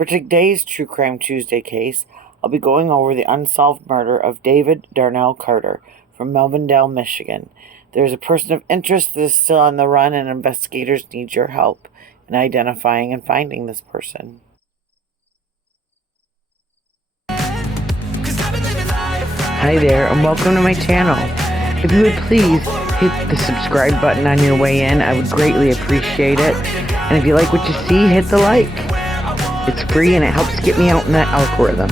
For today's True Crime Tuesday case, I'll be going over the unsolved murder of David Darnell Carter from Melvindale, Michigan. There's a person of interest that is still on the run, and investigators need your help in identifying and finding this person. Hi there, and welcome to my channel. If you would please hit the subscribe button on your way in, I would greatly appreciate it. And if you like what you see, hit the like. It's free and it helps get me out in that algorithm.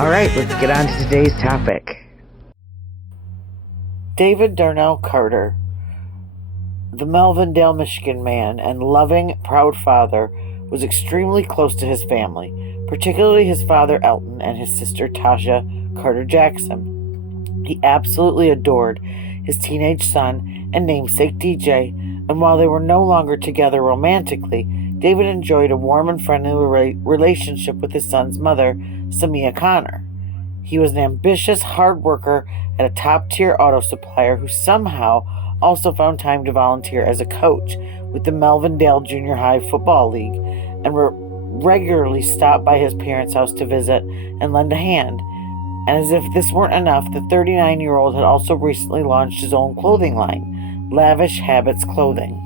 Alright, let's get on to today's topic. David Darnell Carter, the Melvindale, Michigan man and loving, proud father, was extremely close to his family, particularly his father Elton and his sister Tasha Carter Jackson. He absolutely adored his teenage son and namesake DJ, and while they were no longer together romantically, David enjoyed a warm and friendly relationship with his son's mother, Samia Connor. He was an ambitious hard worker at a top-tier auto supplier who somehow also found time to volunteer as a coach with the Melvindale Junior High Football League and regularly stopped by his parents' house to visit and lend a hand. And as if this weren't enough, the 39-year-old had also recently launched his own clothing line, Lavish Habits Clothing.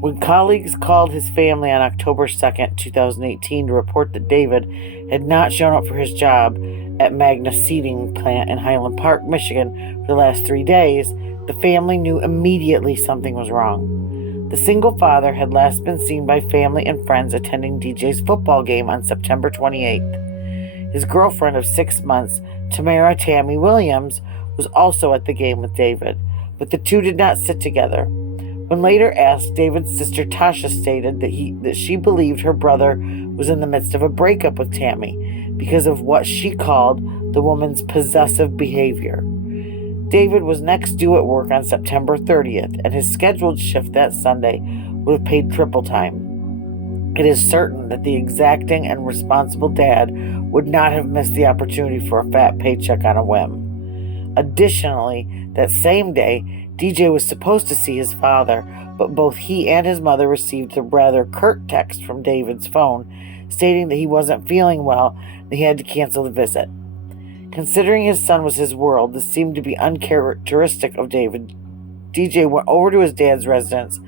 When colleagues called his family on October 2nd, 2018 to report that David had not shown up for his job at Magna Seating Plant in Highland Park, Michigan for the last 3 days, the family knew immediately something was wrong. The single father had last been seen by family and friends attending DJ's football game on September 28th. His girlfriend of 6 months, Tamara Tammy Williams, was also at the game with David, but the two did not sit together. When later asked, David's sister Tasha stated that she believed her brother was in the midst of a breakup with Tammy because of what she called the woman's possessive behavior. David was next due at work on September 30th, and his scheduled shift that Sunday would have paid triple time. It is certain that the exacting and responsible dad would not have missed the opportunity for a fat paycheck on a whim. Additionally, that same day, DJ was supposed to see his father, but both he and his mother received a rather curt text from David's phone stating that he wasn't feeling well and he had to cancel the visit. Considering his son was his world, this seemed to be uncharacteristic of David. DJ went over to his dad's residence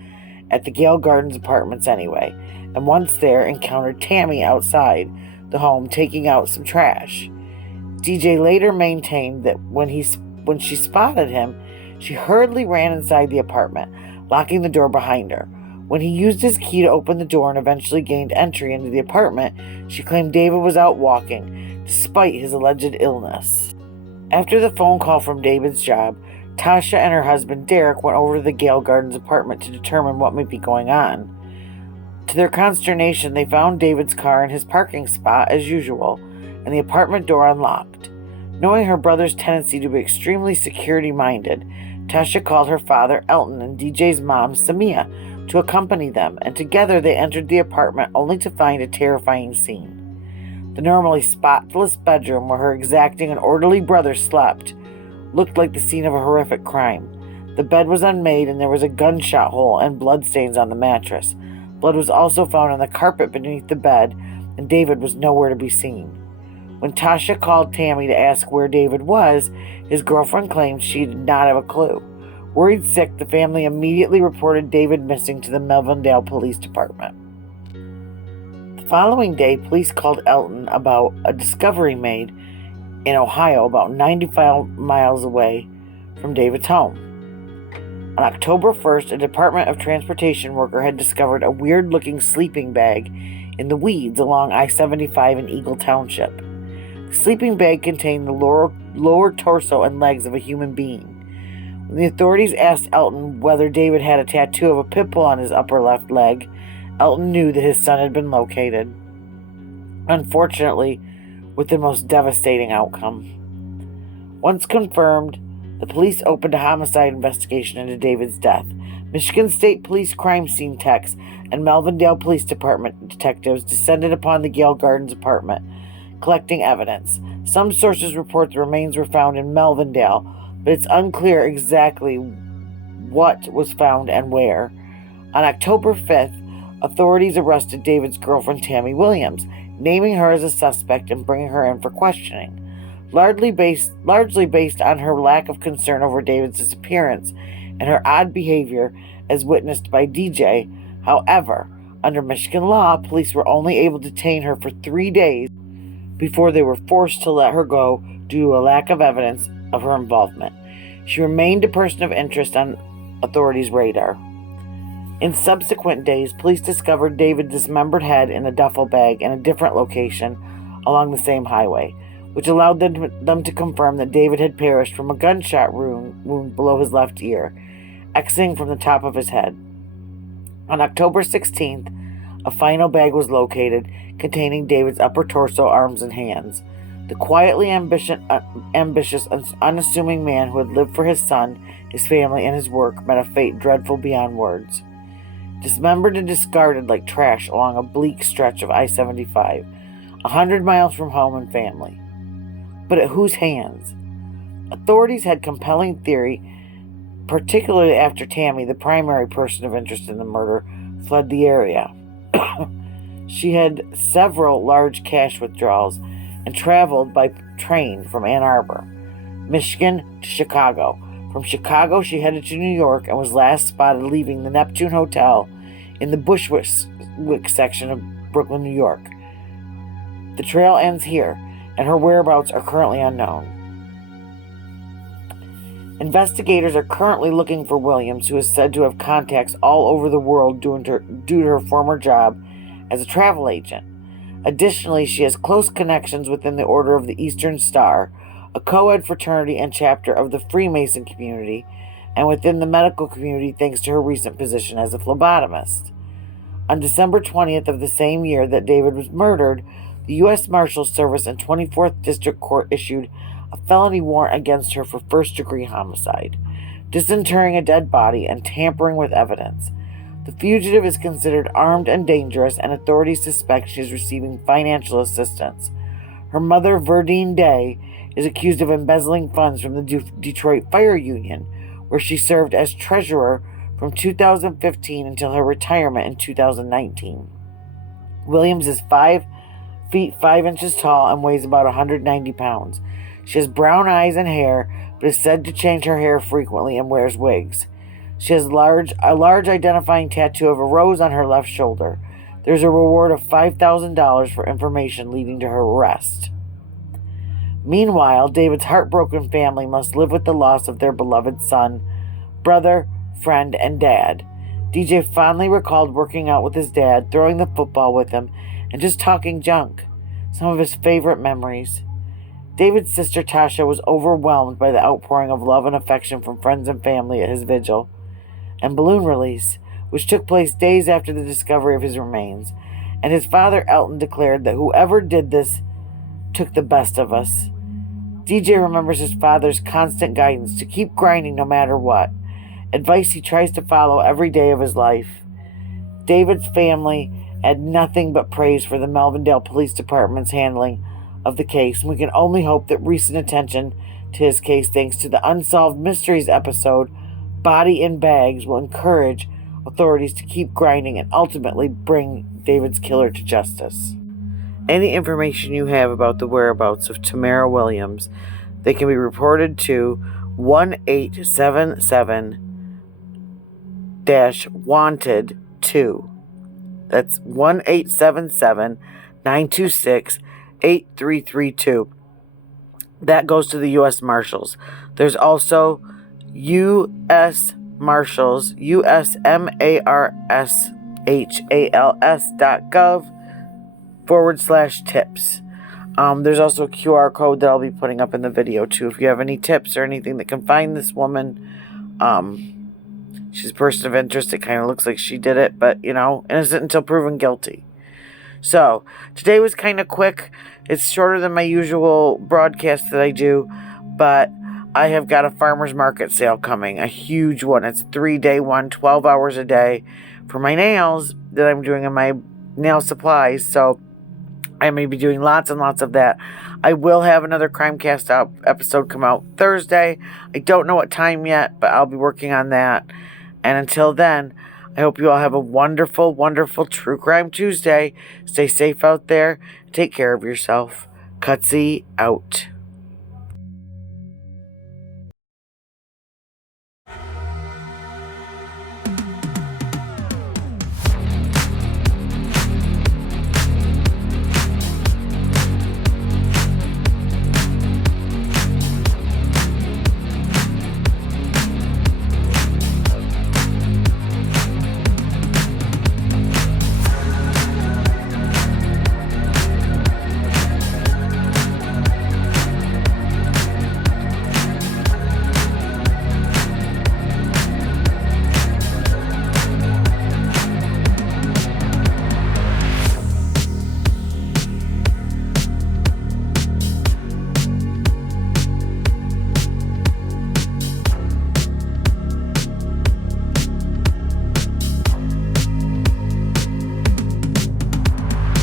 at the Gale Gardens Apartments anyway, and once there encountered Tammy outside the home taking out some trash. DJ later maintained that when she spotted him, she hurriedly ran inside the apartment, locking the door behind her. When he used his key to open the door and eventually gained entry into the apartment, she claimed David was out walking, despite his alleged illness. After the phone call from David's job, Tasha and her husband Derek went over to the Gale Gardens apartment to determine what might be going on. To their consternation, they found David's car in his parking spot as usual, and the apartment door unlocked. Knowing her brother's tendency to be extremely security-minded, Tasha called her father, Elton, and DJ's mom, Samia, to accompany them, and together they entered the apartment only to find a terrifying scene. The normally spotless bedroom where her exacting and orderly brother slept looked like the scene of a horrific crime. The bed was unmade, and there was a gunshot hole and bloodstains on the mattress. Blood was also found on the carpet beneath the bed, and David was nowhere to be seen. When Tasha called Tammy to ask where David was, his girlfriend claimed she did not have a clue. Worried sick, the family immediately reported David missing to the Melvindale Police Department. The following day, police called Elton about a discovery made in Ohio about 95 miles away from David's home. On October 1st, a Department of Transportation worker had discovered a weird-looking sleeping bag in the weeds along I-75 in Eagle Township. The sleeping bag contained the lower torso and legs of a human being. When the authorities asked Elton whether David had a tattoo of a pit bull on his upper left leg, Elton knew that his son had been located. Unfortunately, with the most devastating outcome. Once confirmed, the police opened a homicide investigation into David's death. Michigan State Police crime scene techs and Melvindale Police Department detectives descended upon the Gale Gardens apartment, collecting evidence. Some sources report the remains were found in Melvindale, but it's unclear exactly what was found and where. On October 5th, authorities arrested David's girlfriend Tammy Williams, naming her as a suspect and bringing her in for questioning, largely based on her lack of concern over David's disappearance and her odd behavior as witnessed by DJ. However, under Michigan law, police were only able to detain her for 3 days before they were forced to let her go due to a lack of evidence of her involvement. She remained a person of interest on authorities' radar. In subsequent days, police discovered David's dismembered head in a duffel bag in a different location along the same highway, which allowed them to confirm that David had perished from a gunshot wound below his left ear, exiting from the top of his head. On October 16th, a final bag was located containing David's upper torso, arms, and hands. The quietly ambitious, unassuming man who had lived for his son, his family, and his work met a fate dreadful beyond words. Dismembered and discarded like trash along a bleak stretch of I-75, 100 miles from home and family. But at whose hands? Authorities had compelling theory, particularly after Tammy, the primary person of interest in the murder, fled the area. She had several large cash withdrawals and traveled by train from Ann Arbor, Michigan to Chicago. From Chicago, she headed to New York and was last spotted leaving the Neptune Hotel in the Bushwick section of Brooklyn, New York. The trail ends here, and her whereabouts are currently unknown. Investigators are currently looking for Williams, who is said to have contacts all over the world due to her former job as a travel agent. Additionally, she has close connections within the Order of the Eastern Star, a co-ed fraternity and chapter of the Freemason community, and within the medical community thanks to her recent position as a phlebotomist. On December 20th of the same year that David was murdered, the U.S. Marshals Service and 24th District Court issued a felony warrant against her for first-degree homicide, disinterring a dead body, and tampering with evidence. The fugitive is considered armed and dangerous, and authorities suspect she is receiving financial assistance. Her mother, Verdine Day, is accused of embezzling funds from the Detroit Fire Union, where she served as treasurer from 2015 until her retirement in 2019. Williams is 5 feet 5 inches tall and weighs about 190 pounds. She has brown eyes and hair, but is said to change her hair frequently and wears wigs. She has a large identifying tattoo of a rose on her left shoulder. There's a reward of $5,000 for information leading to her arrest. Meanwhile, David's heartbroken family must live with the loss of their beloved son, brother, friend, and dad. DJ fondly recalled working out with his dad, throwing the football with him, and just talking junk, some of his favorite memories. David's sister Tasha was overwhelmed by the outpouring of love and affection from friends and family at his vigil and balloon release, which took place days after the discovery of his remains, and his father Elton declared that whoever did this took the best of us. DJ remembers his father's constant guidance to keep grinding no matter what, advice he tries to follow every day of his life. David's family had nothing but praise for the Melvindale Police Department's handling of the case, and we can only hope that recent attention to his case, thanks to the Unsolved Mysteries episode, Body in Bags, will encourage authorities to keep grinding and ultimately bring David's killer to justice. Any information you have about the whereabouts of Tamara Williams, they can be reported to 1877-wanted2. That's 1877-926-8332. That goes to the U.S. Marshals. There's also U.S. Marshals, USMARSHALS.gov/tips. There's also a QR code that I'll be putting up in the video too. If you have any tips or anything that can find this woman, she's a person of interest. It kind of looks like she did it, but innocent until proven guilty. So today was kind of quick. It's shorter than my usual broadcast that I do, but I have got a farmer's market sale coming, a huge one. It's a 3-day one, 12 hours a day for my nails that I'm doing in my nail supplies. So I may be doing lots and lots of that. I will have another Crimecast episode come out Thursday. I don't know what time yet, but I'll be working on that. And until then, I hope you all have a wonderful, wonderful True Crime Tuesday. Stay safe out there. Take care of yourself. Cutsy out.